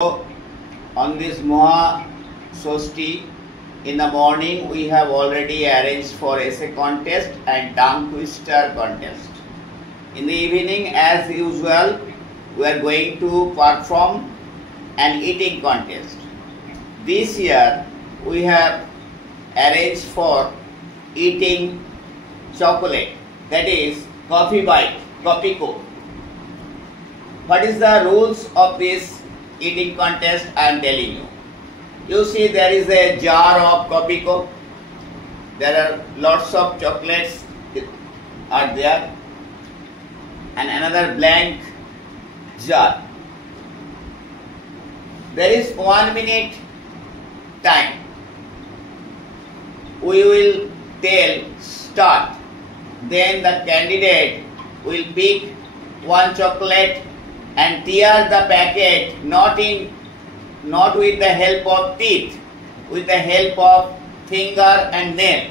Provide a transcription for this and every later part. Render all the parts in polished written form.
On this Moha Sosti, in the morning we have already arranged for essay contest and tongue twister contest. In the evening, as usual, we are going to perform an eating contest. This year we have arranged for eating chocolate, that is coffee bite, Kopiko. What is the rules of this eating contest? I am telling you. You see, there is a jar of Kopiko. There are lots of chocolates are there, and another blank jar. There is 1 minute time. We will tell start. Then the candidate will pick one chocolate and tear the packet, not with the help of teeth, with the help of finger and nail.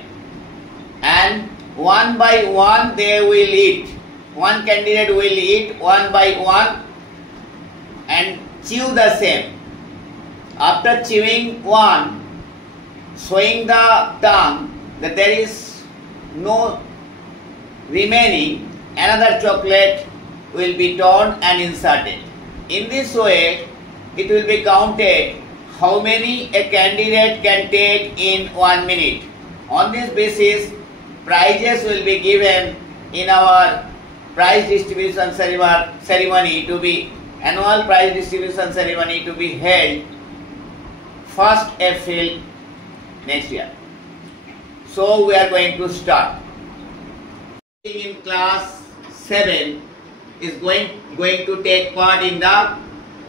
And one by one they will eat. One candidate will eat one by one and chew the same. After chewing one, showing the tongue that there is no remaining, another chocolate will be torn and inserted. In this way, it will be counted how many a candidate can take in 1 minute. On this basis, prizes will be given in our prize distribution ceremony to be annual prize distribution ceremony to be held 1st April next year. So we are going to start. In class 7 is going to take part in the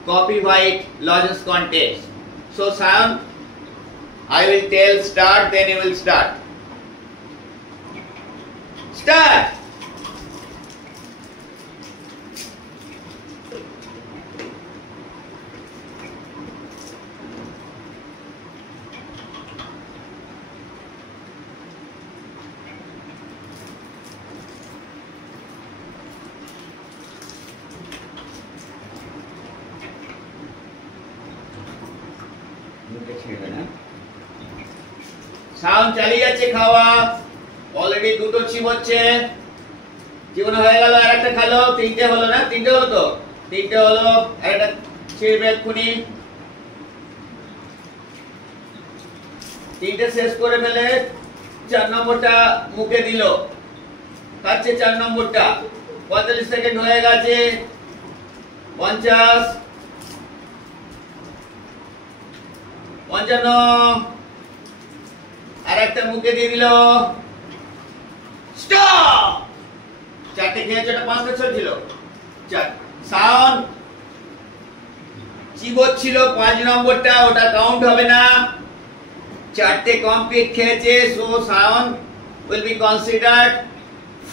copyright lodges contest. So Sam, I will tell start, then you will start. Start! Sound চালিয়ে যাচ্ছে খাওয়া, already দুটো চিবোচ্ছে, চিবানো হয়ে গেল, আর একটা খালো, তিনটে হলো না, তিনটে হলো তো, তিনটে হলো, আর একটা ছিড়বে এক্ষুনি, তিনটে শেষ করে ফেলে 4 নম্বরটা মুখে দিল, খাচ্ছে 4 নম্বরটা, 45 সেকেন্ড হয়ে গেছে, 50, 55, আর একটা মুখে দিয়ে দিল, স্টপ। 4টে খেয়েছে, ওটা 5টা চলছিল, সাউন্ড চিবোচ্ছিল 5 নম্বরটা, ওটা কাউন্ট হবে না, 4টে কমপ্লিট খেয়েছে, so sound will be considered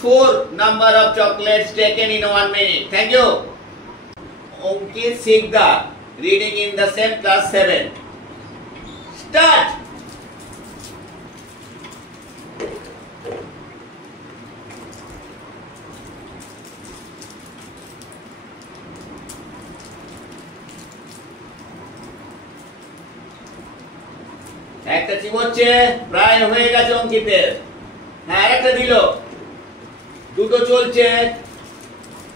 4 number of chocolates taken in 1 minute. Thank you. Ankit Sikdar, reading in the same class 7. Start. একটা চিবোচ্ছে, প্রায় হয়ে গেছে অঙ্কিতের, হ্যাঁ আরেকটা দিল, দুটো চলছে,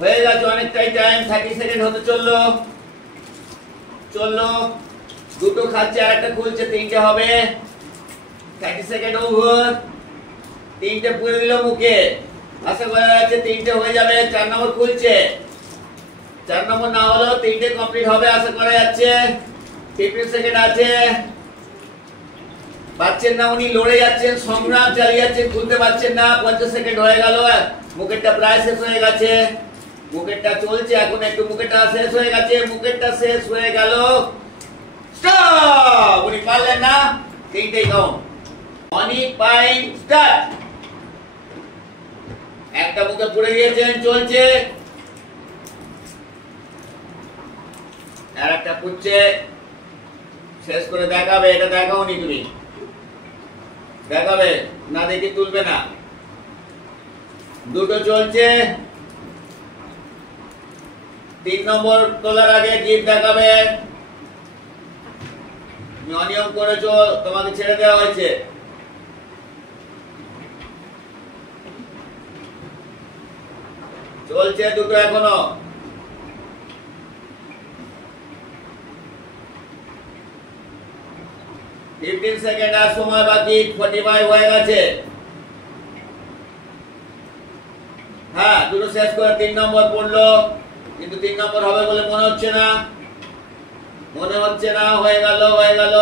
হয়ে গেছে অনেকটাই টাইম, 30 সেকেন্ড হতে চললো, দুটো খাচ্ছে, আরেকটা খুলছে, 3টে হবে, 30 সেকেন্ড ওভার, 3টে পুরে দিল মুখে, আশা করা যাচ্ছে 3টে হয়ে যাবে, 4 নম্বর খুলছে, 4 নম্বর না হলো 3টে কমপ্লিট হবে আশা করা যাচ্ছে, 15 সেকেন্ড আছে, পাচ্ছেন না, উনি লড়ে যাচ্ছেন, সংগ্রাম চালিয়ে যাচ্ছেন, খুলতে পারছেন না, 50 সেকেন্ড হয়ে গেল, মুখেরটা প্রায় শেষ হয়ে গেছে, মুখেরটা চলছে, এখন একটু মুখেরটা শেষ হয়ে গেছে, মুখেরটা শেষ হয়ে গেল, স্টপ। উনি পারলেন না, 3টেই কাউন্ট। অনিক পাইন, স্টার্ট। একটা মুখে পুড়ে গিয়েছেন, চলছে, আর একটা পুচ্ছে, শেষ করে দেখাবে, এটা দেখাওনি তুমি, দেখাবে না, দেখি তুলবে না, দুটো চলছে, 3 নম্বর তোলার আগে জিভ দেখাবে, অনিয়ম করেছো, তোমাকে ছেড়ে দেওয়া হয়েছে। চলছে দুটো এখনো। ফিফটিন সেকেন্ড আর সময় বাকি, 45 হয়ে গেছে। হ্যাঁ, দুটো শেষ করে 3 নম্বর পড়লো, কিন্তু 3 নম্বর হবে বলে মনে হচ্ছে না, হয়ে গেল।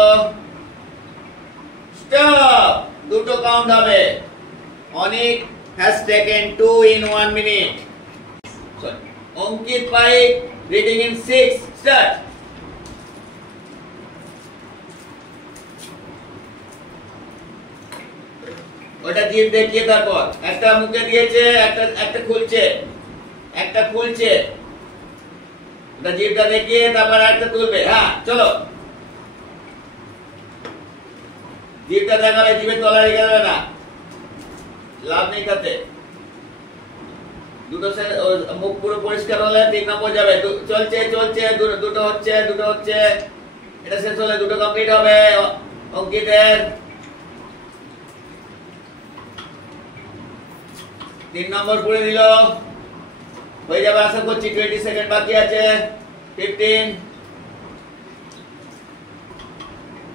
স্টপ, দুটো কাউন্ট হবে। অনিক has taken 2 in 1 minute. Sorry. Ankit Paik reading in 6. Start. ওটা জিভ দেখিয়ে তারপর একটা মুখে দিয়েছে, একটা খুলছে, ওটা জিভটা দেখিয়ে তারপর একটা তুলবে। হ্যাঁ চলো, জিভটা দেখাবে, জিভের তলা রেখে দেবে না, লাভ নেই তাতে। দুটো মুখ পুরো পরিষ্কার হলে 3 নম্বর যাবে। চলছে দুটো হচ্ছে, এটা শেষ হলে দুটো কমপ্লিট হবে অঙ্কিতের। 3 নম্বর পড়ে দিল, হয়ে যাবে আশা করছি। 20 সেকেন্ড বাকি আছে। 15,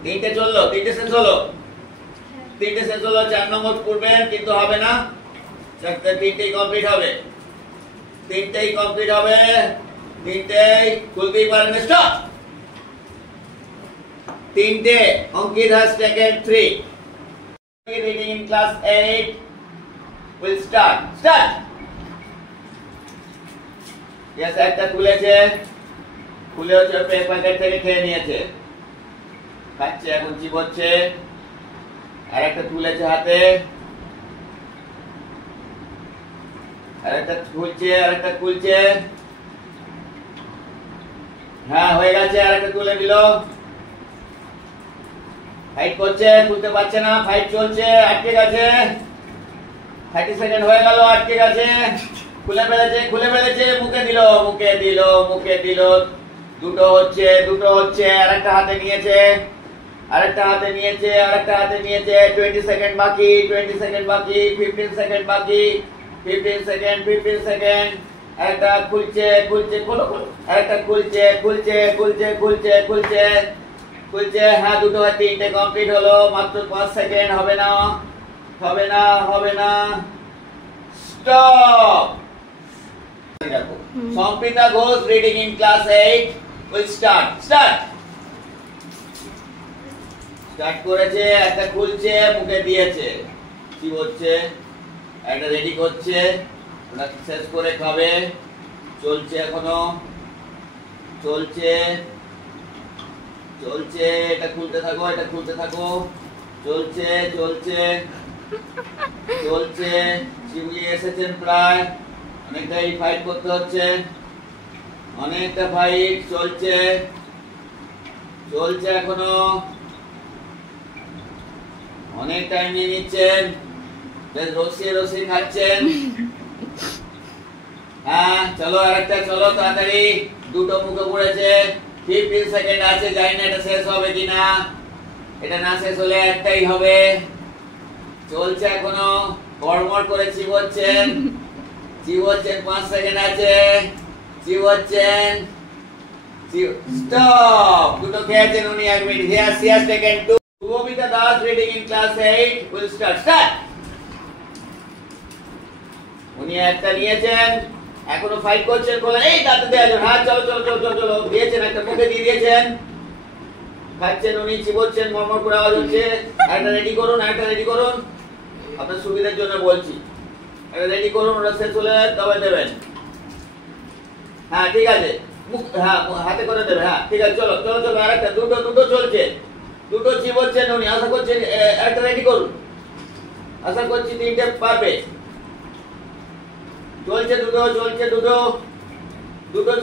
3টে চললো, 3টে শেষ হলো। 4 নম্বর পড়বেন, কিন্তু হবে না, 3টেই কমপ্লিট হবে। 3টেই খুলতেই পারেন। স্টপ। 3টে অঙ্কিত has taken 3. Reading in class 8 will start. Yes, একটা খুলে হচ্ছে প্যাকেট থেকে খেয়ে নিয়েছে, খাচ্ছে, এখন চিবোচ্ছে। আর একটা তুলেছে হাতে, আর একটা খুলছে। হ্যাঁ হয়ে গেছে, আর একটা তুলে দিল। ফাইট করছে, খুলতে পারছে না, ফাইট চলছে, আটকে গেছে। 30 সেকেন্ড হয়ে গেল, আটকে গেছে। খুলে ফেলেছে, মুখে দিল। দুটো হচ্ছে, আরেকটা হাতে নিয়েছে। 20 সেকেন্ড বাকি, 15 সেকেন্ড। একটা খুলছে, খোলো। আরেকটা খুলছে। হ্যাঁ, দুটো হয়, 3টে কমপ্লিট হলো। মাত্র 5 সেকেন্ড। হবে না। Stop. Sampita Ghosh reading in class 8 will start. Start করেছে, একটা খুলছে, মুখে দিয়েছে, চিবোচ্ছে, একটা রেডি করছে, ওটা শেষ করে খাবে। চলছে এখনো, চলছে, এটা খুলতে থাকো, চলছে, চিবিয়ে এসেছেন প্রায়, অনেকটাই ফাইট করতে হচ্ছে, অনেকটা ফাইট চলছে এখনো, অনেক টাইম নিয়ে নিচ্ছেন, বেশ রসি খাচ্ছেন। হ্যাঁ চলো, আরেকটা চলো তাড়াতাড়ি, দুটো মুখে পড়েছে। 15 সেকেন্ড আছে, জানি না এটা শেষ হবে কিনা। এটা না শেষ হলে একটাই হবে। চলছে এখনো, কড়মড় করে চিবোচ্ছেন। 5 সেকেন্ড আছে, চিবোচ্ছেন। স্টপ। দুটো খেয়েছেন উনি, 1 minute. She has taken 2. Subhamita Das reading in class 8 will start. উনি একটা নিয়েছেন, এখনো ফাইট করছেন, বলে এই দাঁতে দেওয়া যাবে। হ্যাঁ চলো, দিয়েছেন, একটা মুখে দিয়ে দিয়েছেন, খাচ্ছেন উনি, চিবোচ্ছেন, মরমর করে আওয়াজ হচ্ছে। একটা রেডি করুন, আপনার সুবিধার জন্য বলছি। একটা রেডি করুন, ওটা শেষ হলে তবে দেবেন। হ্যাঁ ঠিক আছে, হ্যাঁ হাতে করে দেবে। হ্যাঁ ঠিক আছে, চলো। আরেকটা, দুটো চলছে, দুটো চিবোচ্ছেন উনি। আশা করছি একটা রেডি করুন, আশা করছি 3টে পারবে। চলছে দুটো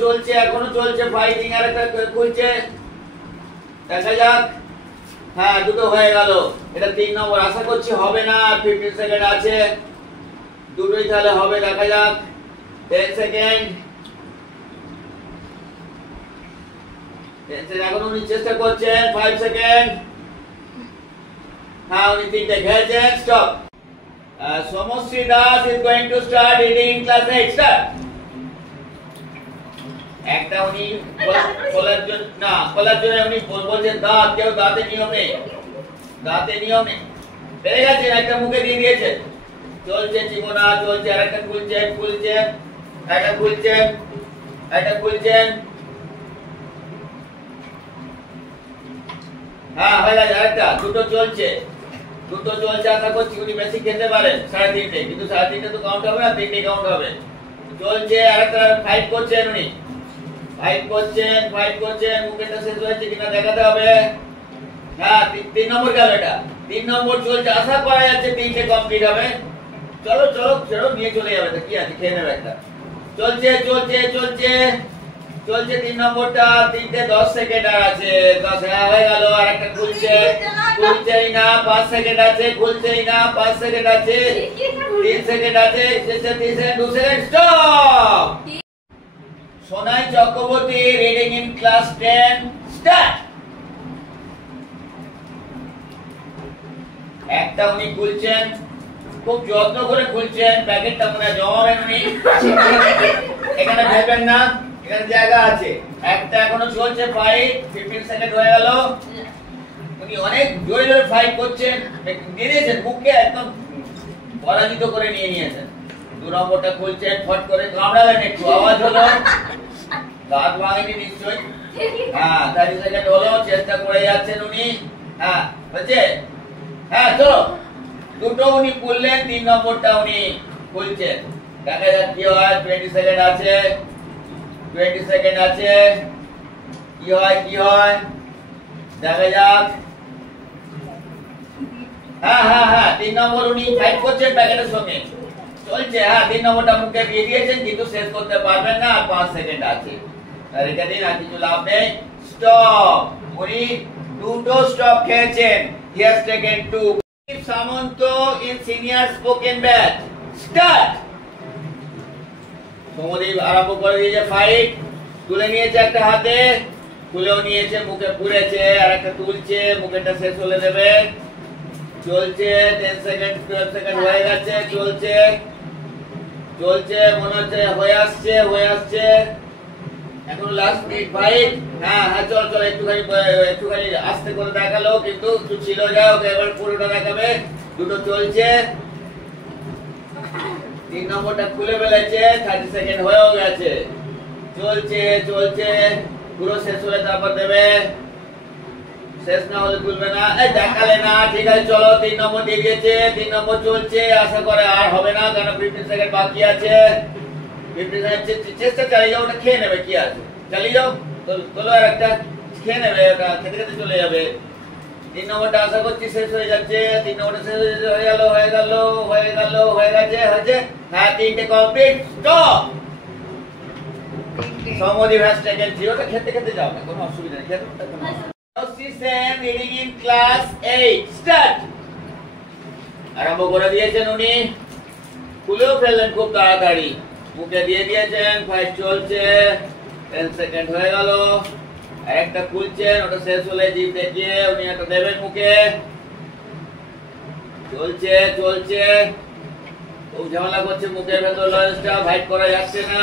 চলছে, এখনো চলছে ফাইটিং। আর একটা খুলছে, দেখা যাক। হ্যাঁ, দুটো হয়ে গেল, এটা 3 নম্বর। আশা করছি হবে না, 15 সেকেন্ড আছে, দুটোই তাহলে হবে, দেখা যাক। 10 সেকেন্ড। এখন উনি চেষ্টা করছেন। 5 সেকেন্ড। হ্যাঁ উনি তিনটে খেয়েছেন stop Samashree Das is going to start reading in class 8 start একটা উনি বলার জন্য না বলার জন্য উনি বলছেন দাঁত কেউ দাঁতে নিয়ম নেই পেরে গেছেন একটা মুখে দিয়ে দিয়েছে চলছে জীবনা চলছে আরেকটা খুলছেন একটা খুলছেন হ্যাঁ হয়ে গেছে আরেকটা দুটো চলছে আশা করছি উনি বেশি খেতে পারেন 3.5 কিন্তু 3.5 তো কাউন্ট হবে না 3 কাউন্ট হবে চলছে আরেকটা ফাইট করছেন উনি ফাইট করছেন মুখেটা শেষ হয়েছে কিনা দেখাতে হবে হ্যাঁ 3 নম্বর গেল এটা 3 নম্বর চলছে আশা করা যাচ্ছে 3টে কমপ্লিট হবে চলো নিয়ে চলে যাবে তো কি আছে খেয়ে নেবে একটা চলছে 3 নম্বরটা 3টে 10 সেকেন্ড আর আছে 10 হয়ে গেল আর একটা খুলছেই না 5 সেকেন্ড আছে খুলছেই না 5 সেকেন্ড আছে 3 সেকেন্ড আছে 3 second 2 second stop Sonai Chakraborty reading in class 10 start একটা উনি খুলছেন খুব যত্ন করে খুলছেন প্যাকেটটা মনে জমাবেন উনি এখানে ভেবেন না এখানে জায়গা আছে একটা এখনো চলছে ফাইট 15 সেকেন্ড হয়ে গেল উনি অনেক জোরে ফাইট করছেন দিয়েছেন মুখকে একদম পরাজিত করে নিয়েছেন 2 নম্বরটা খুলছেন ফট করে কামড়ালেন একটু আওয়াজ হলো দাঁত ভাঙেনি নিশ্চয়ই হ্যাঁ 30 সেকেন্ড হলো চেষ্টা করে যাচ্ছেন উনি হ্যাঁ বুঝছে হ্যাঁ চলো দুটো উনি খুললেন 3 নম্বরটা উনি খুলছেন দেখা যাক কি হয় 20 সেকেন্ড আছে কি হয় দেখা যাক হ্যাঁ 3 নম্বর উনি ফাইট করছেন প্যাকেটের সঙ্গে চলছে হ্যাঁ 3 নম্বরটা মুখে দিয়ে দিয়েছেন কিন্তু শেষ করতে পারবেন না আর 5 সেকেন্ড আছে রেখে দিন আর কিছু লাভ নেই স্টপ উনি দুটো স্টপ খেয়েছেন he has taken 2 Samanta in senior spoken batch start Samdip আরম্ভ করে দিয়েছে ফাইট তুলে নিয়েছে একটা হাতে তুলেও নিয়েছে মুখে পুড়েছে আর একটা তুলছে মুখেটা শেষ হলে দেবে চলছে 10 সেকেন্ড 12 সেকেন্ড হয়ে গেছে চলছে মনে হচ্ছে হয়ে আসছে এখন লাস্ট মিনিট ফাইট হ্যাঁ চল একটুখানি আস্তে করে দেখালো কিন্তু ছিল যাও এবার পুরোটা দেখাবে দুটো চলছে 3 নম্বরটা খুলে ফেলেছে 30 সেকেন্ড হয়েও গেছে চলছে পুরো শেষ হলে তারপর দেবে শেষ না হলে খুলবে না এই দেখালে না ঠিক আছে চলো 3 নম্বর দিয়ে দিয়েছে 3 নম্বর চলছে আশা করে আর হবে না কারণ 15 সেকেন্ড বাকি আছে 15 সেকেন্ড চেষ্টা চালিয়ে যাও ওটা খেয়ে নেবে কি আছে চালিয়ে যাও চলো আর একটা খেয়ে নেবে ওটা খেতে চলে যাবে 3 নম্বরটা আশা করছি শেষ হয়ে যাচ্ছে 3 নম্বরটা শেষ হয়ে গেছে হ্যাঁ 3টে complete stop Samdip has taken 0 টা খেতে যাও না কোনো অসুবিধা নেই খেতে Sen reading in class 8 start আরম্ভ করে দিয়েছেন উনি খুলেও ফেললেন খুব তাড়াতাড়ি মুখে দিয়ে দিয়েছেন ফাইট চলছে 10 সেকেন্ড হয়ে গেল একটা খুলছেন ওটা শেষ হলে জিভ দেখিয়ে উনি একটা দেবেন মুখে চলছে খুব ঝামেলা করছে মুখের ভেতর লয়েন্সটা ফাইট করা যাচ্ছে না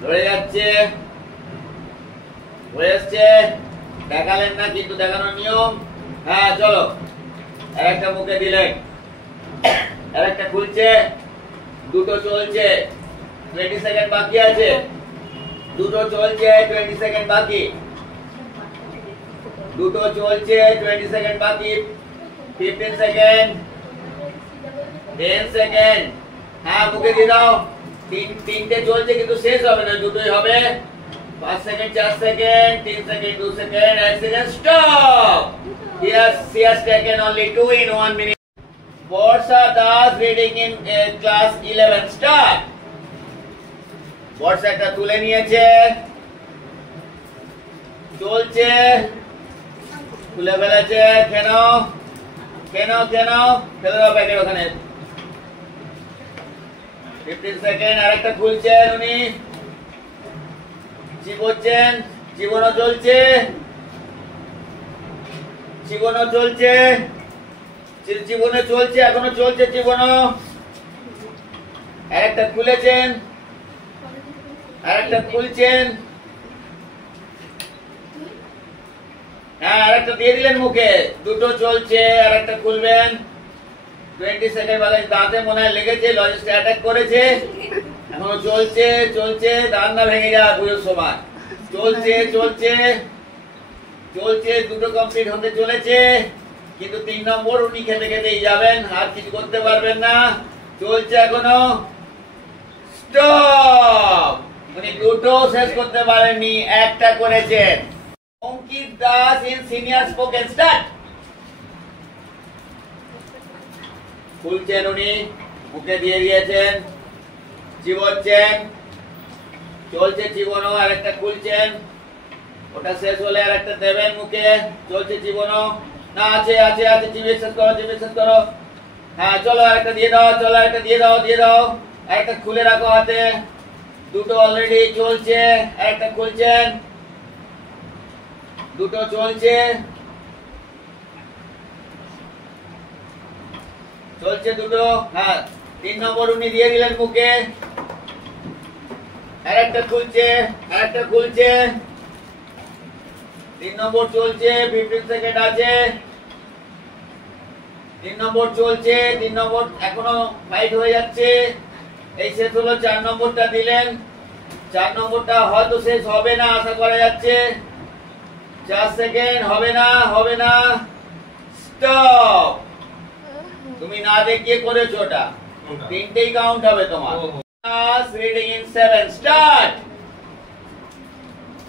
লড়ে যাচ্ছে হয়েছে দেখালেন না কিন্তু দেখানোর নিয়ম হ্যাঁ চলো আরেকটা মুখে দিলেন আরেকটা খুলছে দুটো চলছে 20 সেকেন্ড বাকি আছে দুটো চলছে 20 সেকেন্ড বাকি দুটো চলছে 20 সেকেন্ড বাকি 15 সেকেন্ড 10 সেকেন্ড হ্যাঁ মুখে দিয়ে দাও তিনটে চলছে কিন্তু শেষ হবে না দুটোই হবে 5 second 4 second 3 second 2 second 1 second stop he has taken only 2 in 1 minute Borsha Das reading in class 11 start বর্ষাটা তুলে নিয়েছে চলছে তুলে ফেলেছে কেন ফেলে দাও প্যাকেট ওখানে 15 সেকেন্ড আরেকটা খুলছেন উনি চিবোচ্ছেন চিবোনো চলছে জীবনে চলছে, এখনো চলছে জীবনও। একটা খুলেছেন, আরেকটা খুলছেন, হ্যাঁ আরেকটা দিয়ে দিলেন মুখে। দুটো চলছে, আর একটা খুলবেন। 20 সেকেন্ড বাদে দাঁতে মনে হয় লেগেছে, লজিস্ট অ্যাটাক করেছে। এখনো চলছে চলছে, দাঁত না ভেঙে যায় পুজোর সময়। চলছে চলছে চলছে, দুটো কমপ্লিট হতে চলেছে, কিন্তু 3 নম্বর উনি খেতে খেতেই যাবেন, আর কিছু করতে পারবেন না। চলছে এখনো, স্টপ। উনি দুটো শেষ করতে পারেননি, একটা করেছেন। Ankit Das in senior spoken start. খুলছেন উনি, মুখে দিয়ে দিয়েছেন, চিবোচ্ছেন, চলছে চিবোনো, আরেকটা খুলছেন, ওটা শেষ হলে আরেকটা দেবেন মুখে। চলছে চিবোনো, না আছে আছে আছে, চিবিয়ে শেষ করো, চিবিয়ে শেষ করো। হ্যাঁ চলো আরেকটা দিয়ে দাও, চলো আরেকটা দিয়ে দাও, দিয়ে দাও। আরেকটা খুলে রাখো হাতে। দুটো অলরেডি চলছে, আরেকটা খুলছেন, দুটো চলছে, চলছে দুটো। হ্যাঁ 3 নম্বর উনি দিয়ে দিলেন মুখে, আরেকটা খুলছে, আরেকটা খুলছে। 3 নম্বর চলছে, 15 সেকেন্ড আছে। 3 নম্বর চলছে, 3 নম্বর এখনো ফাইট হয়ে যাচ্ছে। এই শেষ হলো, 4 নম্বরটা দিলেন। 4 নম্বরটা হয়তো শেষ হবে না, আশা করা যাচ্ছে। 4 সেকেন্ড, হবে না, হবে না, স্টপ। তুমি না দেখিয়ে করেছো ওটা, 3টেই কাউন্ট হবে তোমার। Reading in 7 start.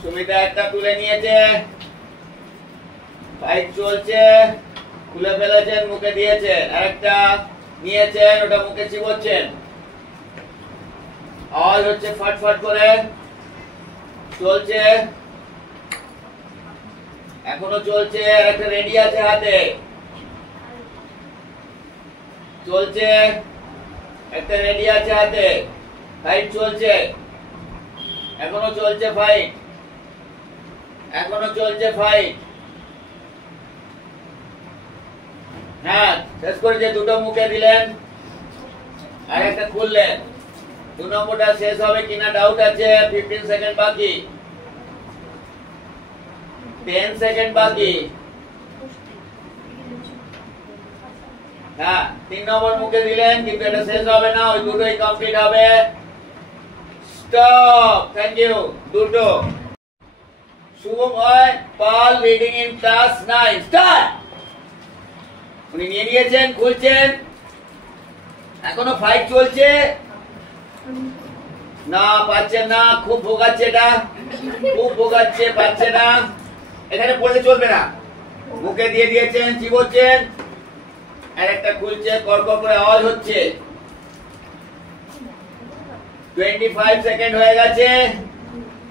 সুমিতা একটা তুলে নিয়েছে, ফাইট চলছে, খুলে ফেলেছেন, মুখে দিয়েছেন। আরেকটা নিয়েছেন, ওটা মুখে চিবোচ্ছেন, আওয়াজ হচ্ছে ফটফট করে। চলছে, এখনো চলছে, আরেকটা রেডি আছে হাতে। চলছে, একটা রেডি আছে হাতে, ফাইট চলছে, এখনো চলছে ফাইট, এখনো চলছে ফাইট। হ্যাঁ শেষ করেছে, দুটো মুখে দিলেন, আর একটা খুললেন। 2 নম্বরটা শেষ হবে কিনা ডাউট আছে। 15 সেকেন্ড বাকি, 10 সেকেন্ড বাকি। হ্যাঁ 3 নম্বর মুখে দিলেন, কিন্তু এটা শেষ হবে না, ওই দুটোই কমপ্লিট হবে। Stop, thank you. দুটো। Shubhamoy Pal reading in class 9 start. উনি নিয়ে নিয়েছেন, খুলছেন, এখনো ফাইট চলছে। না পাচ্ছেন না, খুব ভোগাচ্ছে এটা, খুব ভোগাচ্ছে, পাচ্ছে না। এখানে পড়লে চলবে না, মুখে দিয়ে দিয়েছেন, চিবোচ্ছেন, আর একটা খুলছে, কড়কড় করে আওয়াজ হচ্ছে। 25 সেকেন্ড হয়ে গেছে,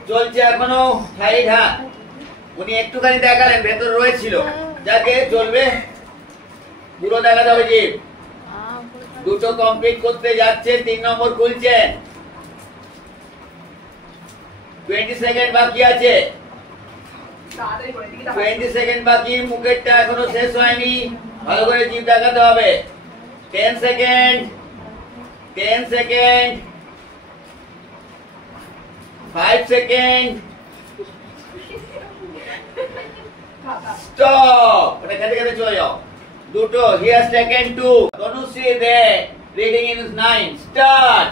চলছে এখনো ফাইট। হ্যাঁ উনি একটুখানি দেখালেন, ভেতর রয়েছিল, যাকে চলবে, পুরো দেখাতে হবে কি। দুটো কমপ্লিট করতে যাচ্ছে, 3 নম্বর খুলছেন। 20 সেকেন্ড বাকি আছে, 20 সেকেন্ড বাকি। মুখেরটা এখনো শেষ হয়নি, ভালো করে জিভ দেখাতে হবে। 10 সেকেন্ড, 10 সেকেন্ড, 5 সেকেন্ড, স্টপ। এটা খেতে খেতে চলে যাও। দুটো, he has taken 2. Tanushree there, reading in 9 start.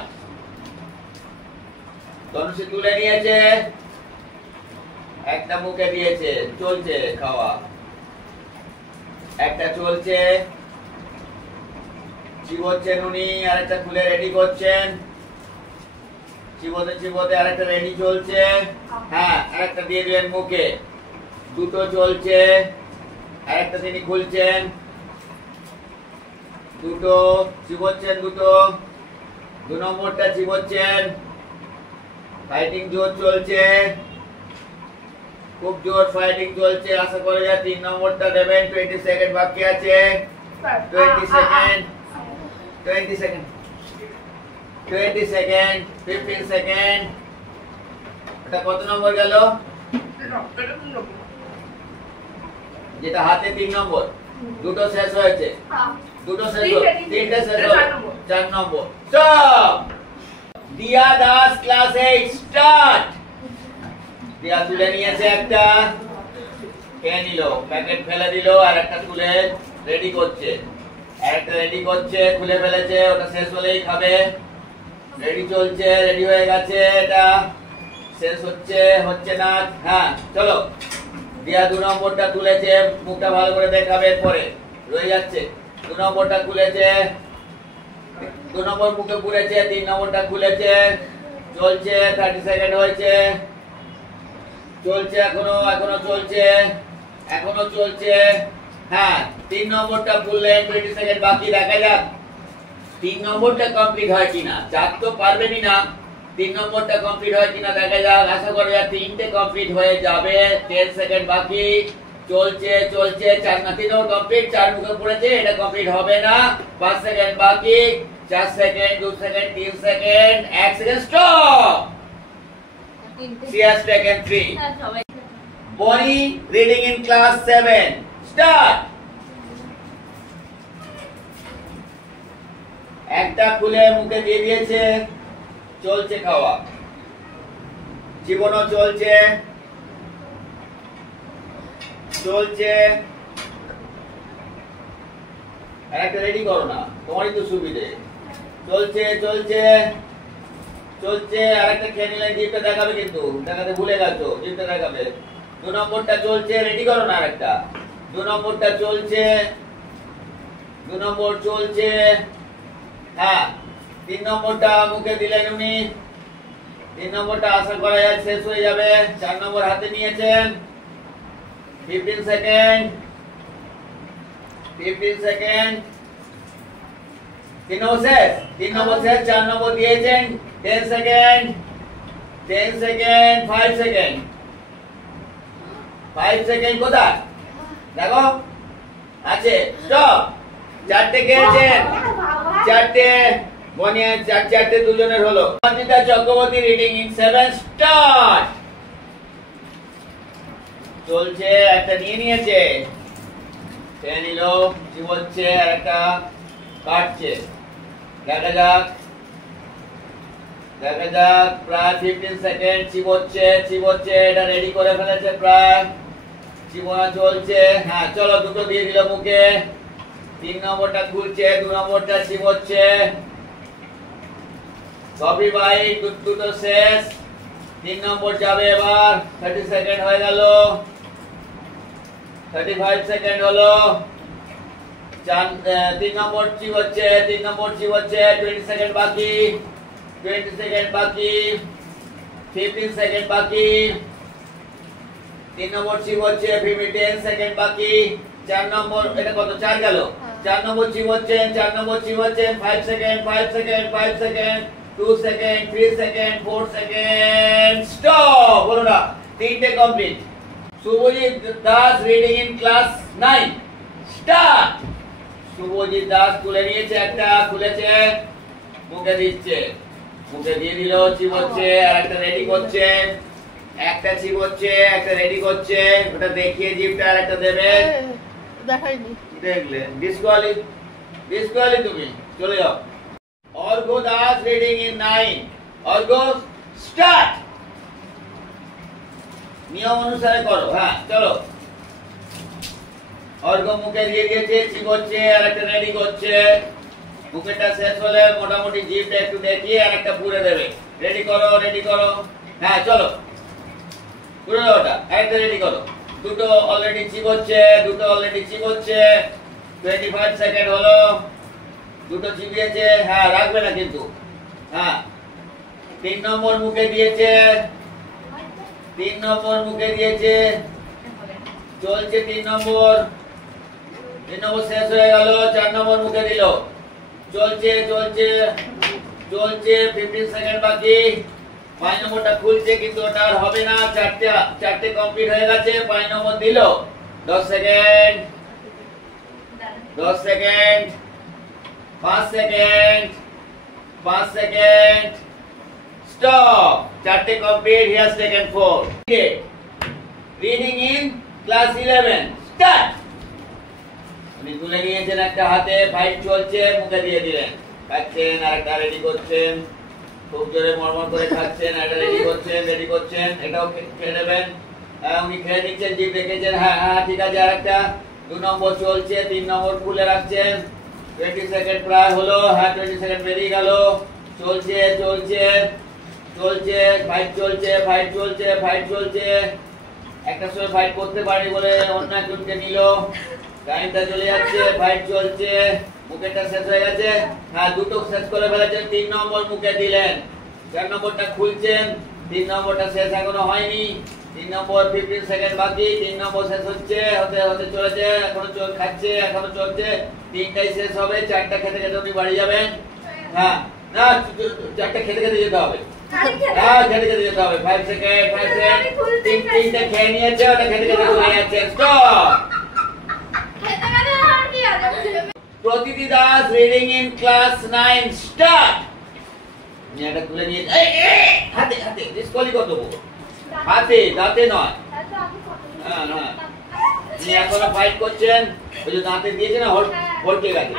Tanushree তুলে নিয়েছে, একটা মুখে দিয়েছে, চলছে খাওয়া। একটা চলছে, চিবোচ্ছেন উনি, আরেকটা খুলে রেডি করছেন। চিবোতে চিবোতে আরেকটা রেডি চলছে। হ্যাঁ আরেকটা দিয়ে দিলেন মুখে। দুটো চলছে, আরেকটা তিনি খুলছেন। দুটো চিবোচ্ছেন, দুটো। 2 নম্বরটা চিবোচ্ছেন। ফাইটিং জোর চলছে, খুব জোর ফাইটিং চলছে। আশা করা যায় 3 নম্বরটা দেবেন। 20 সেকেন্ড বাকি আছে। 20 সেকেন্ড, 20 সেকেন্ড, 20 সেকেন্ড, 15 সেকেন্ড। এটা কত নম্বর গেল? যেটা হাতে 3 নম্বর। দুটো শেষ হয়েছে, দুটো শেষ হলো, তিনটে শেষ হলো, 4 নম্বর। স্টপ। দিয়া দাস ক্লাস 8 স্টার্ট। দিয়া তুলে নিয়েছে একটা, খেয়ে নিল, প্যাকেট ফেলে দিল, আর একটা তুলে রেডি করছে, একটা রেডি করছে, খুলে ফেলেছে, ওটা শেষ হলেই খাবে। রেডি চলছে, রেডি হয়ে গেছে, এটা শেষ হচ্ছে, হচ্ছে না। হ্যাঁ চলো, দিয়া 2 নম্বরটা তুলেছে, মুখটা ভালো করে দেখাবে, পরে রয়ে যাচ্ছে। 2 নম্বরটা খুলেছে, 2 নম্বর মুখে পুরেছে, 3 নম্বরটা খুলেছে, চলছে, 30 সেকেন্ড হয়েছে, চলছে, এখনো এখনো চলছে, এখনো চলছে। হ্যাঁ 3 নম্বরটা খুললেন, 20 সেকেন্ড বাকি, দেখা যাক 3 নম্বরটা কমপ্লিট হয় কিনা। 4 তো পারবেনই না, 3 নম্বরটা কমপ্লিট হয় কিনা দেখা যাক। আশা করি 3টে কমপ্লিট হয়ে যাবে। 10 সেকেন্ড বাকি, চলছে চলছে, 4 না 3 নম্বর কমপ্লিট, 4 মুখে পড়েছে, এটা কমপ্লিট হবে না। 5 সেকেন্ড বাকি, 4 second, 2 second, 3 second, 1 second, stop. She has taken 3. Bonnie reading in class 7. Start. একটা খুলে মুখে দিয়ে দিয়েছে, চলছে খাওয়া, জীবনও চলছে, চলছে। একটা রেডি করো না, তোমারই তো সুবিধে। চলছে চলছে চলছে, আর একটা খেয়ে নিলে জিপটা দেখাবে, কিন্তু দেখাতে ভুলে গেছো, জিপটা দেখাবে। 2 নম্বরটা চলছে, রেডি করো না আরেকটা। 2 নম্বরটা চলছে, 2 নম্বর চলছে। হ্যাঁ 3 নম্বরটা মুখে দিলেন উনি, 3 নম্বরটা আশা করা যায় শেষ হয়ে যাবে। 4 নম্বর হাতে নিয়েছেন, 15 সেকেন্ড, 15 সেকেন্ড, 3 নম্বর শেষ, 3 নম্বর শেষ, 4 নম্বর দিয়েছেন, 10 সেকেন্ড, 10 সেকেন্ড, 5 সেকেন্ড, 5 সেকেন্ড কোথায় দেখো আছে। স্টপ। 4টে খেয়েছেন, 4টে বনিয়া, 4টে দুজনের হলো। Anjita Chakraborty reading in 7 start. চলছে, একটা নিয়ে নিয়েছে, খেয়ে নিল, চিবোচ্ছে, আর একটা কাটছে, দেখা যাক, দেখা যাক। প্রায় 15 সেকেন্ড, চিবোচ্ছে চিবোচ্ছে, এটা রেডি করে ফেলেছে প্রায়, চিবোনা চলছে। হ্যাঁ চলো, দুটো দিয়ে দিল মুখে, 3 নম্বরটা খুলছে, 2 নম্বরটা চিবোচ্ছে, কফি বাইট, দুটো শেষ, 3 নম্বর যাবে এবার। 30 সেকেন্ড হয়ে গেল, 35 সেকেন্ড হলো, 3 নম্বর চিবোচ্ছে, 3 নম্বর চিবোচ্ছে, 20 সেকেন্ড বাকি, 20 সেকেন্ড বাকি, 15 সেকেন্ড বাকি, 3 নম্বর চিবোচ্ছে, 10 সেকেন্ড বাকি, 4 নম্বর, এটা কত, 4 গেল, 4 নম্বর চিবোচ্ছেন, 4 নম্বর চিবোচ্ছেন, 5 second, 5 second, 5 second, 2 second, 3 second, 4 second, stop. বলো না, 3টে complete. Subhajit Das reading in class 9 start. Subhajit Das তুলে নিয়েছে, একটা খুলেছে, মুখে দিচ্ছে, মুখে দিয়ে দিল, চিবোচ্ছে, আর একটা রেডি করছে, একটা চিবোচ্ছে, একটা রেডি করছে, ওটা দেখিয়ে জিপটা আর একটা দেবে, দেখাইনি, দেখলে ডিসকোয়ালি, ডিসকোয়ালি, তুমি চলে যাও। Arghya Das reading in 9। Arghya start. নিয়ম অনুসারে করো। হ্যাঁ চলো। অর্ঘ্য মুখে দিয়ে দিয়েছে, চিবোচ্ছে, আর একটা রেডি করছে, মুখেটা শেষ হলে মোটামুটি জিভটা একটু দেখিয়ে আর একটা পুরে দেবে। রেডি করো, রেডি করো। হ্যাঁ চলো, পুরে দাও ওটা, একটা রেডি করো। দুটো অলরেডি চিবোচ্ছে, দুটো অলরেডি চিবোচ্ছে, 25 সেকেন্ড হলো, দুটো চিবিয়েছে। হ্যাঁ রাখবে না কিন্তু। হ্যাঁ 3 নম্বর মুখে দিয়েছে, 3 নম্বর মুখে দিয়েছে, চলছে 3 নম্বর, 3 নম্বর শেষ হয়ে গেল, 4 নম্বর মুখে দিল, চলছে চলছে চলছে, 15 সেকেন্ড বাকি, 5 নম্বরটা খুলছে, কিন্তু ওটা আর হবে না, 4টে কমপ্লিট হয়ে গেছে, 5 নম্বর দিল, 10 second, 10 second, 5 second, 5 second, stop. 4টে complete, he has taken 4. Reading in class 11 start. উনি তুলে নিয়েছেন একটা হাতে, ফাইট চলছে, মুখে দিয়ে দিলেন, খাচ্ছেন, আর একটা রেডি করছেন, খুব জোরে মরমর করে খাচ্ছেন, একটা রেডি করছেন, এটাও খেয়ে নেবেন। উনি খেয়ে নিচ্ছেন, জিভ রেখেছেন, হ্যাঁ হ্যাঁ ঠিক আছে, আর একটা 2 নম্বর চলছে, 3 নম্বর খুলে রাখছেন, 20 সেকেন্ড প্রায় হলো, হ্যাঁ 20 সেকেন্ড বেরিয়ে গেল, চলছে, ফাইট চলছে, একটা সময় ফাইট করতে পারি বলে অন্য একজনকে নিল, টাইমটা চলে যাচ্ছে, ফাইট চলছে, মুখেটা শেষ হয়ে গেছে, হ্যাঁ দুটো শেষ করে ফেলেছেন, 3 নম্বর মুখে দিলেন, 4 নম্বরটা খুলছেন, 3 নম্বরটা শেষ এখনো হয়নি, 3 নম্বর 15 সেকেন্ড বাকি, 3 নম্বর শেষ হতে চলেছে, এখনো খাচ্ছে, এখনো চলছে, 3টাই শেষ হবে, 4টা খেতে খেতে উনি বাড়ি যাবেন। হ্যাঁ না 4টা খেতে খেতে যেতে হবে, হ্যাঁ খেতে খেতে যেতে হবে, 5 সেকেন্ড, 3টে খেয়ে নিয়েছে, ওটা খেতে খেতে চলে যাচ্ছে, স্টপ। প্রতিটি Das reading in class 9 start. এটা তুলে নিয়ে হাতে ডিসকোয়ালি কত হাতে, দাঁতে নয়, হ্যাঁ হ্যাঁ আপনি এখনো ফাইট করছেন, ওই যে দাঁতে দিয়েছে না হলকে গেছে,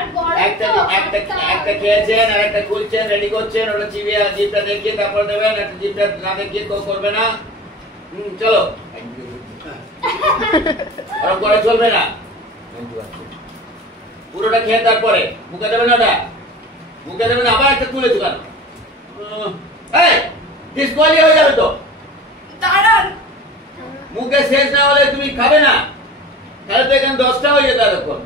একটা খেয়েছেন, আর একটা খুলছেন, রেডি করছেন, ওটা চিবিয়ে জিভটা দেখিয়ে তারপর দেবেন, একটা জিভটা না দেখিয়ে করবে না, চলো ওরকম করে চলবে না, পুরোটা খেয়ে তারপরে মুখে দেবেন, ওটা মুখে দেবেন, আবার একটা তুলে দোকান, ডিসকোয়ালি হয়ে যাবে তো, মুখে শেষ না হলে তুমি খাবে না, তাহলে তো এখানে 10টা হয়ে যেত, এতক্ষণ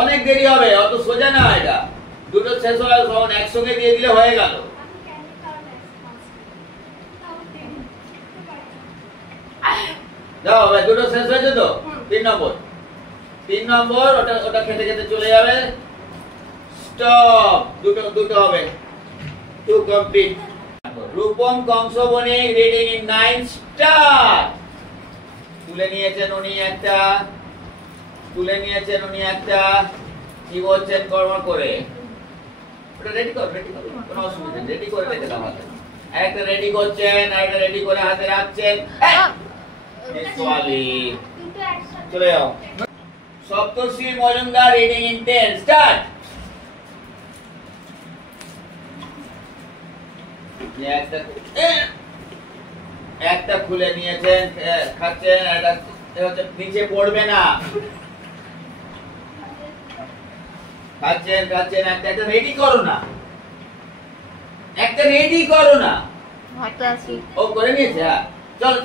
অনেক দেরি হবে, অত সোজা না এটা, দুটো শেষ হওয়ার সমান একসঙ্গে দিয়ে দিলে হয়ে গেল। যাও ভাই, দুটো শেষ হয়েছে তো, 3 নম্বর ওটা খেতে খেতে চলে যাবে, স্টপ, দুটো হবে, 2 complete. Rupam Kangsabani reading in 9 start. তুলে নিয়েছেন উনি একটা, কি বলছেন কর্ম করে, ওটা রেডি কর, কোনো অসুবিধা নেই, রেডি করে রেখে দাও হাতে, একটা রেডি করছেন, আরেকটা রেডি করে হাতে রাখছেন, চলে যাও। সপ্তর্ষি মজুমদার রিডিং ইন 10 স্টার্ট। একটা খুলে নিয়েছেন, খাচ্ছেন, নিচে পড়বে না, খাচ্ছেন, একটা রেডি করো না, ও করে নিয়েছে, হ্যাঁ চলো,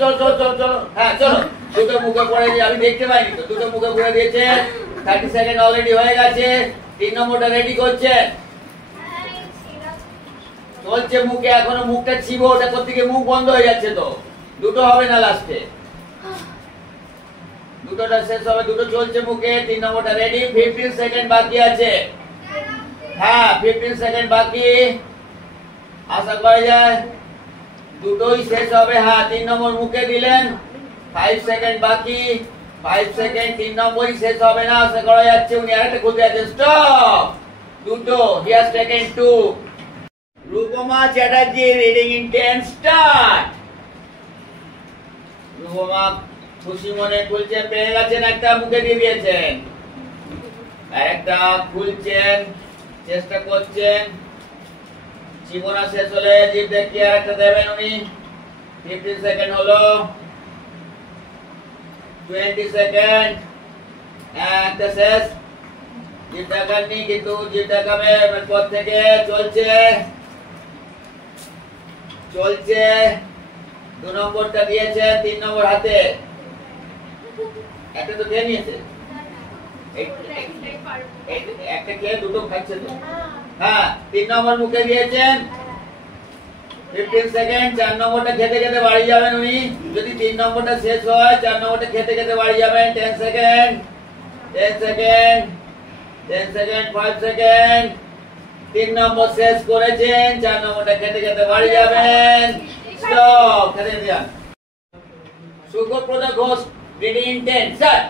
হ্যাঁ চলো, দুটো মুখে পড়ে দিয়ে, আমি দেখতে পাইনি তো, দুটো মুখে পড়ে দিয়েছে, 30 সেকেন্ড অলরেডি হয়ে গেছে, 3 নম্বরটা রেডি করছে, চলছে মুখে, এখনো মুখটা ছিবো, ওটা কোথেকে মুখ বন্ধ হয়ে যাচ্ছে তো, দুটো হবে না লাস্টে, দুটোটা শেষ হবে, দুটো চলছে মুখে, 3 নম্বরটা রেডি, 15 সেকেন্ড বাকি আছে, হ্যাঁ 15 সেকেন্ড বাকি, আশা করা যায় দুটোই শেষ হবে, হ্যাঁ 3 নম্বর মুখে দিলেন, 5 সেকেন্ড বাকি, 5 সেকেন্ড, 3 নম্বরই শেষ হবে না, আশা করা যাচ্ছে, উনি আরেকটা খুঁজে আছে, স্টপ, দুটো, he has taken 2. Rupama Chatterjee reading in 10 start. Rupama খুশি মনে খুলছেন, পেয়ে গেছেন, একটা মুখে দিয়ে দিয়েছেন, একটা খুলছেন, চেষ্টা করছেন, জীবনা শেষ হলে জিভ দেখিয়ে আরেকটা দেবেন উনি, 15 সেকেন্ড হলো, 20 সেকেন্ড, একটা শেষ, জিভ দেখাননি, কিন্তু জিভ দেখাবে পর থেকে, চলছে, 2 নম্বরটা দিয়েছে, 3 নম্বর হাতে, একটা তো খেয়ে নিয়েছে, একটা খেয়ে দুটো খাচ্ছে তো, হ্যাঁ 3 নম্বর মুখে দিয়েছেন, 15 সেকেন্ড, 4 নম্বরটা খেতে খেতে বাড়ি যাবেন উনি, যদি 3 নম্বরটা শেষ হয়, 4 নম্বরটা খেতে খেতে বাড়ি যাবেন, 10 সেকেন্ড, 5 সেকেন্ড, 3 নম্বর শেষ করেছেন, 4 নম্বরটা খেতে খেতে বাড়ি যাবেন, স্টপ, খেতে যান। সুখপ্রদ ঘোষ রিডিং ইন 10 স্যার।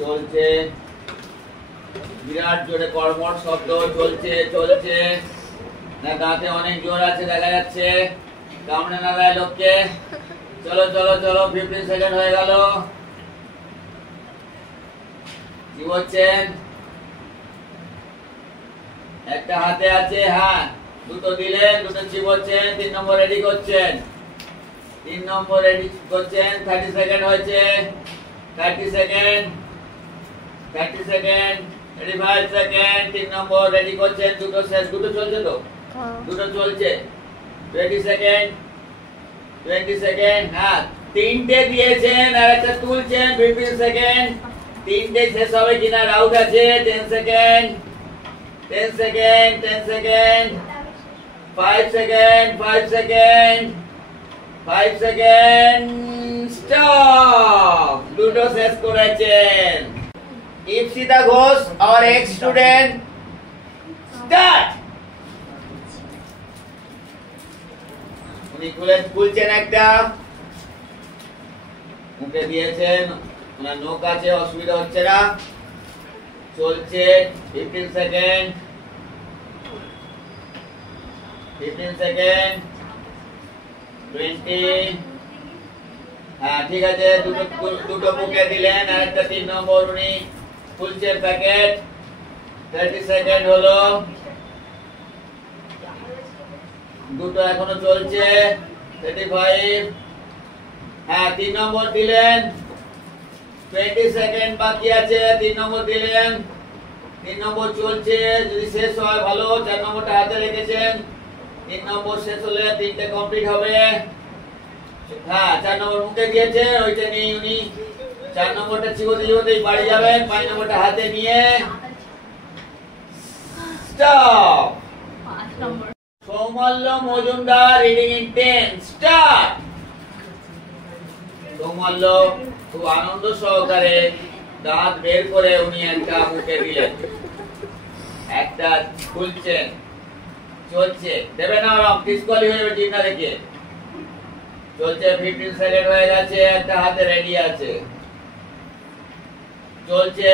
চলছে, বিরাট জোরে কর্মঠ শব্দ, চলছে, না দাঁতে অনেক জোর আছে দেখা যাচ্ছে, কামড়ে না দেয় লোককে, চলো 15 সেকেন্ড হয়ে গেল, চিবোচ্ছেন, একটা হাতে আছে, হ্যাঁ দুটো দিলেন, দুটো চিবোচ্ছেন, 3 নম্বর রেডি করছেন, 3 নম্বর রেডি করছেন, 30 সেকেন্ড হয়েছে, 30 সেকেন্ড, 30 সেকেন্ড, 35 সেকেন্ড, 3 নম্বর রেডি করছেন, দুটো শেষ, দুটো চলছে তো, দুটো চলছে, 20 সেকেন্ড, 20 সেকেন্ড, হ্যাঁ তিনটে দিয়েছেন আর একটা তুলছেন, 15 সেকেন্ড, তিনটে শেষ হবে কিনা রাউট আছে, 10 second, 10 second, 10 second, 5 second, 5 second, 5 second, stop, দুটো শেষ করেছেন। Ipsita Ghosh, our ex-student, start. উনি খুলছেন একটা, মুখে দিয়েছেন, ওনার নখ আছে, অসুবিধা হচ্ছে না, চলছে 15 সেকেন্ড, 15 সেকেন্ড, 20, হ্যাঁ ঠিক আছে, দুটো মুখে দিলেন আর একটা 3 নম্বর উনি খুলছেন প্যাকেট, 30 সেকেন্ড হলো, দুটো এখনো চলছে, 35, হ্যাঁ 3 নম্বর দিলেন, 20 সেকেন্ড বাকি আছে, 3 নম্বর দিলেন, 3 নম্বর চলছে, যদি শেষ হয় ভালো, 4 নম্বরটা হাতে রেখেছেন, 3 নম্বর শেষ হলে 3টে কমপ্লিট হবে, হ্যাঁ 4 নম্বর মুখে দিয়েছেন, ওইটা নেই উনি, 4 নম্বরটা চিবোতে চিবোতেই বাড়ি যাবেন, 5 নম্বরটা হাতে নিয়ে stop. Soumalya Majumdar reading in 10, start. Soumalya খুব আনন্দ সহকারে দাঁত বের করে উনি একটা মুখে দিলেন, একটা খুলছেন, চলছে, দেবে না ওরকম ডিসকোয়ালি হয়ে যাবে টিম না দেখে, চলছে, 15 সেকেন্ড হয়ে গেছে, একটা হাতে রেডি আছে, চলছে,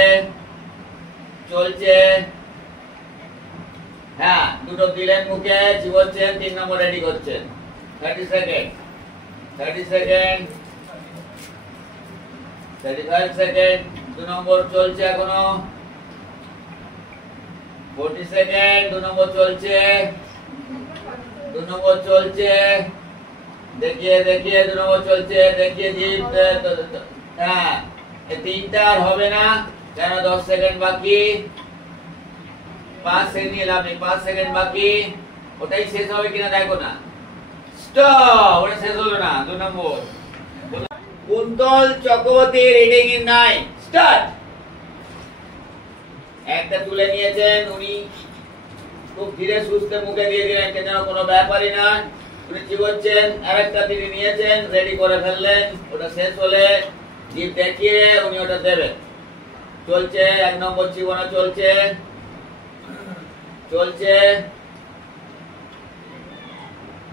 চলছে, হ্যাঁ দুটো দিলেন মুখে, চিবোচ্ছেন, 3 নম্বর রেডি করছেন, 30 সেকেন্ড, 30 সেকেন্ড, 35 সেকেন্ড, 2 নম্বর চলছে এখনো, 40 সেকেন্ড, 2 নম্বর চলছে, 2 নম্বর চলছে, দেখিয়ে দেখিয়ে 2 নম্বর চলছে, দেখিয়ে জিপ, হ্যাঁ তিনটা আর হবে না, কেন 10 সেকেন্ড বাকি, 5 সেকেন্ড নিলাম, 5 সেকেন্ড বাকি, ওটাই শেষ হবে কিনা দেখো না, স্টপ, ওটা শেষ হলো না, 2 নম্বর। Kuntal Chakraborty reading in 9, start. একটা তুলে নিয়েছেন উনি, খুব ধীরে সুস্থে মুখে দিয়ে দিলেন, যেন কোনো ব্যাপারই না, উনি চিবোচ্ছেন, আরেকটা তিনি নিয়েছেন, রেডি করে ফেললেন, ওটা শেষ হলে জিভ দেখিয়ে উনি ওটা দেবেন, চলছে, 1 নম্বর চিবোনো চলছে, চলছে,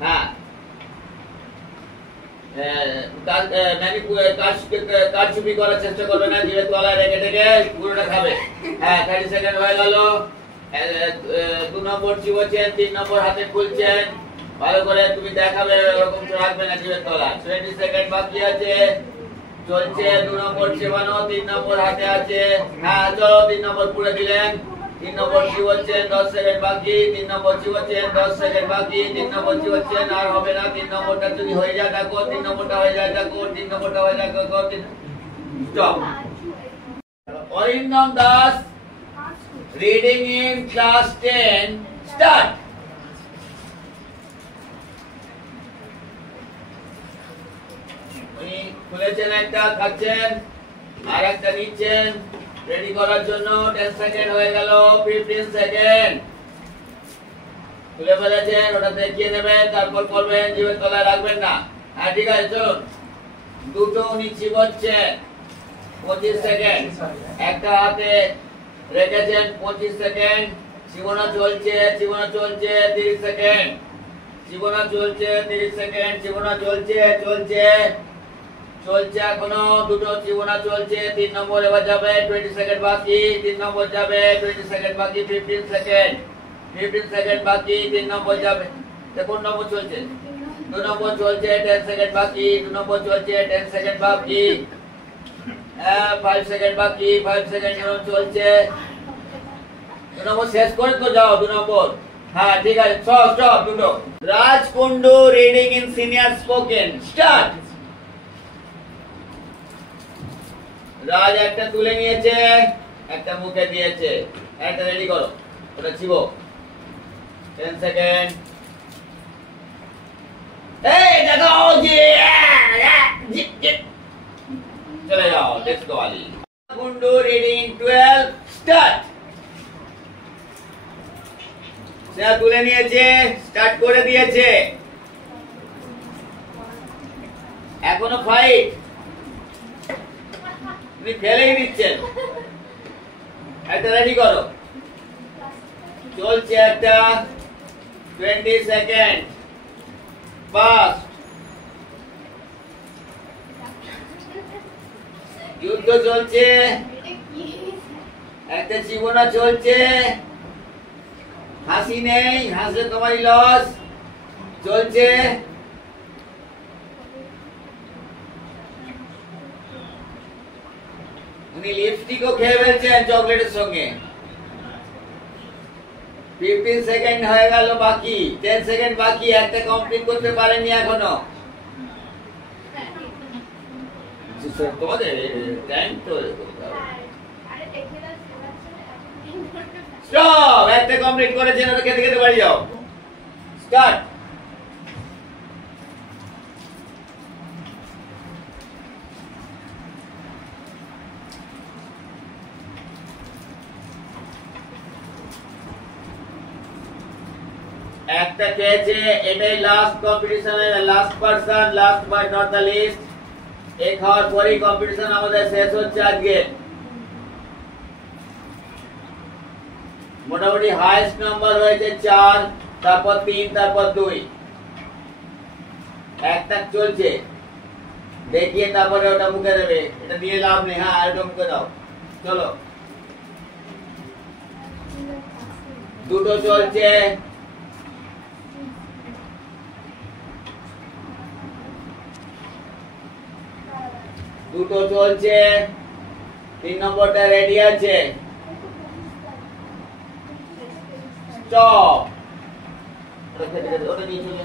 হ্যাঁ কারচুপি করার চেষ্টা করবে না, জিভের তলায় রেখে থেকে পুরোটা খাবে, হ্যাঁ 30 সেকেন্ড হয়ে গেল, 2 নম্বর চিবোচ্ছেন, 3 নম্বর হাতে খুলছেন, ভালো করে তুমি দেখাবে, ওরকম রাখবে না জিভের তলায়, 20 সেকেন্ড বাকি আছে, চলছে, 2 নম্বর চিবানো, 3 নম্বর হাতে আছে, হ্যাঁ চলো 3 নম্বর পুরো দিলেন, 3 নম্বর চিবোচ্ছেন, 10 সেকেন্ড বাকি, 3 নম্বর চিবোচ্ছেন, 10 সেকেন্ড বাকি, 3 নম্বর চিবোচ্ছেন, আর হবে না, 3 নম্বরটা যদি হয়ে যায় দেখো, 3 নম্বরটা হয়ে যায় দেখো, 3 নম্বরটা হয়ে যায় দেখো, stop. Arindam Das reading in class 10, start. উনি খুলেছেন একটা, খাচ্ছেন, আর একটা নিচ্ছেন, রেডি করার জন্য, 10 সেকেন্ড হয়ে গেল, 15 সেকেন্ড, খুলে ফেলেছেন, ওটা দেখিয়ে নেবেন, তারপর করবেন, জিভের তলায় রাখবেন না, হ্যাঁ ঠিক আছে চলুন, দুটো উনি চিবোচ্ছেন, 25 সেকেন্ড, একটা হাতে রেখেছেন, 25 সেকেন্ড, চিবোনো চলছে, চিবোনো চলছে, 30 সেকেন্ড, চিবোনো চলছে, 30 সেকেন্ড, চিবোনো চলছে, চলছে, চলছে এখনো, দুটো চিবোনা চলছে, 3 নম্বর এবার যাবে, 20 সেকেন্ড বাকি, 3 নম্বর যাবে, 20 সেকেন্ড বাকি, 15 সেকেন্ড, 15 সেকেন্ড বাকি, 3 নম্বর যাবে, কোন নম্বর চলছে, 2 নম্বর চলছে, 10 সেকেন্ড বাকি, 2 নম্বর চলছে, 10 সেকেন্ড বাকি, 5 সেকেন্ড বাকি, 5 সেকেন্ড এরকম চলছে। 2 নম্বর শেষ করে তো যাও, 2 নম্বর। হ্যাঁ ঠিক আছে, স্টপ দুটো। Raj Kundu reading in senior spoken, start. Raj একটা তুলে নিয়েছে, একটা মুখে দিয়েছে, একটা রেডি করো, ওটা ছিবো। 10 সেকেন্ড। এই দেখো জি, চলে যাও, let's go Ali. Kundu reading 12, start. সে তুলে নিয়েছে, স্টার্ট করে দিয়েছে, এখনো ফাইট, তুমি ফেলেই দিচ্ছেন। একটা রেডি করো, চলছে একটা, 20 সেকেন্ড, বাস। যুদ্ধ চলছে, একটা জীবনা চলছে, হাসি নেই, হাসলে তোমারই লস, চলছে। উনি লিপস্টিকও খেয়ে ফেলছেন চকলেটের সঙ্গে। 15 সেকেন্ড হয়ে গেল বাকি, 10 সেকেন্ড বাকি, একটা কমপ্লিট করতে পারেনি এখনো। তোমাদের টাইম তো স্টপ, একটা কমপ্লিট করেছেন, ওটা খেতে খেতে বাড়ি যাও। স্টার্ট। একটা খেয়েছে, এটাই লাস্ট কম্পিটিশনের last person, last but not the least. এই খাওয়ার পরেই কম্পিটিশন আমাদের শেষ হচ্ছে আজকে। মোটামুটি হাইয়েস্ট নাম্বার হয়েছে 4, তারপর 3, তারপর 2, একটা চলছে, দেখিয়ে তারপরে ওটা মুখে দেবে, এটা দিয়ে লাভ নেই। হ্যাঁ ওটা মুখে দাও, চলো। দুটো চলছে, দুটো চলছে, 3 নম্বরটা রেডি আছে, স্টপ। ওটা নিয়ে চলে